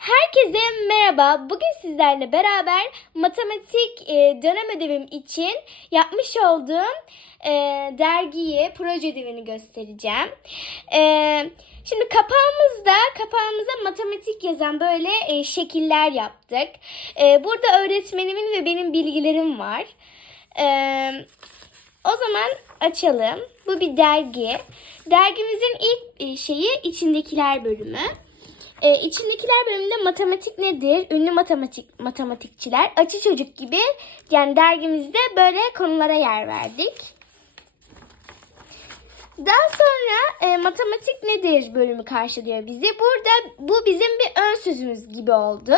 Herkese merhaba. Bugün sizlerle beraber matematik e, dönem ödevim için yapmış olduğum e, dergiyi, proje ödevini göstereceğim. E, şimdi kapağımızda, kapağımıza matematik yazan böyle e, şekiller yaptık. E, burada öğretmenimin ve benim bilgilerim var. E, o zaman açalım. Bu bir dergi. Dergimizin ilk e, şeyi içindekiler bölümü. Ee, içindekiler bölümünde matematik nedir? Ünlü matematik matematikçiler, açı çocuk gibi yani dergimizde böyle konulara yer verdik. Daha sonra e, matematik nedir bölümü karşılıyor bizi. Burada bu bizim bir ön sözümüz gibi oldu.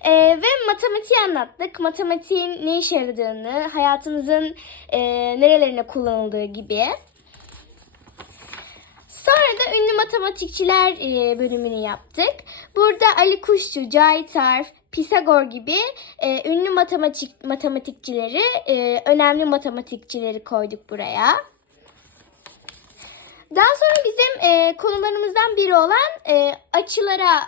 E, ve matematiği anlattık. Matematiğin ne işe yaradığını, hayatımızın e, nerelerine kullanıldığı gibi. Sonra da ünlü matematikçiler e, bölümünü yaptık. Burada Ali Kuşçu, Cahit Arf, Pisagor gibi e, ünlü matematik matematikçileri, e, önemli matematikçileri koyduk buraya. Daha sonra bizim e, konularımızdan biri olan e, açılara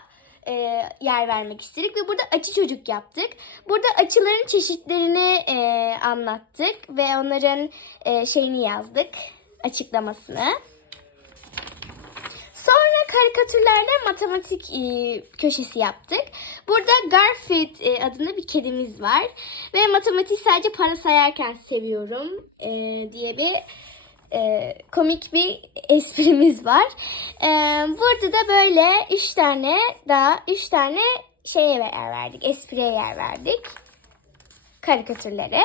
e, yer vermek istedik ve burada açı çocuk yaptık. Burada açıların çeşitlerini e, anlattık ve onların e, şeyini yazdık, açıklamasını. Karikatürlerle matematik e, köşesi yaptık. Burada Garfield e, adında bir kedimiz var. Ve matematiği sadece para sayarken seviyorum e, diye bir e, komik bir esprimiz var. E, burada da böyle üç tane daha üç tane şeye yer verdik. Espriye yer verdik karikatürlere.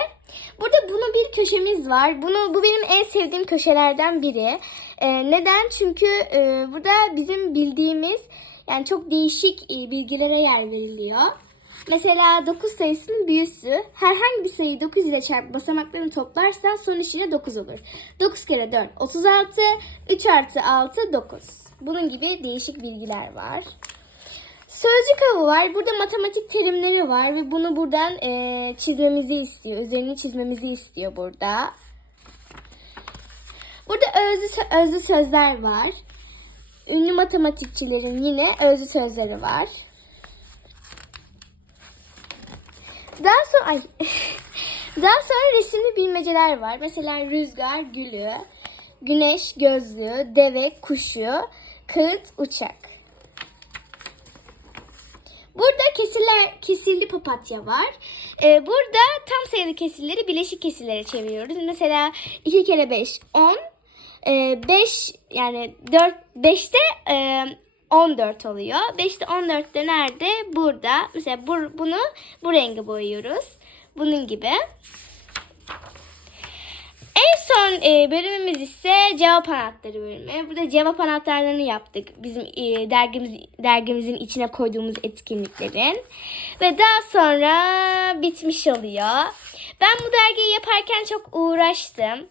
Burada bunu bir köşemiz var. Bunu bu benim en sevdiğim köşelerden biri. Ee, neden? Çünkü e, burada bizim bildiğimiz yani çok değişik e, bilgilere yer veriliyor. Mesela 9 sayısının büyüsü herhangi bir sayıyı 9 ile çarpıp basamaklarını toplarsan sonuç yine 9 olur. 9 kere 4 36, 3 artı 6 9. Bunun gibi değişik bilgiler var. Sözcük avı var. Burada matematik terimleri var ve bunu buradan eee, çizmemizi istiyor. Üzerini çizmemizi istiyor burada. Özlü, özlü sözler var. Ünlü matematikçilerin yine özlü sözleri var. Daha sonra ay, daha sonra resimli bilmeceler var. Mesela rüzgar, gülü, güneş, gözlüğü, deve, kuşu, kağıt, uçak. Burada kesirler, kesirli papatya var. Ee, burada tam sayılı kesirleri bileşik kesirlere çeviriyoruz. Mesela 2 kere 5 10. 5 yani 4 5'te e, 14 oluyor. 5'te 14 de nerede? Burada. Mesela bu, bunu bu rengi boyuyoruz. Bunun gibi. En son e, bölümümüz ise cevap anahtarı bölümü. Burada cevap anahtarlarını yaptık. Bizim e, dergimiz dergimizin içine koyduğumuz etkinliklerin. Ve daha sonra bitmiş oluyor. Ben bu dergiyi yaparken çok uğraştım.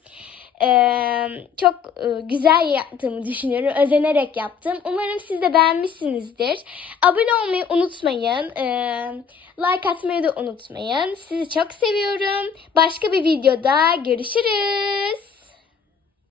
Ee, çok e, güzel yaptığımı düşünüyorum. Özenerek yaptım. Umarım siz de beğenmişsinizdir. Abone olmayı unutmayın. Ee, like atmayı da unutmayın. Sizi çok seviyorum. Başka bir videoda görüşürüz.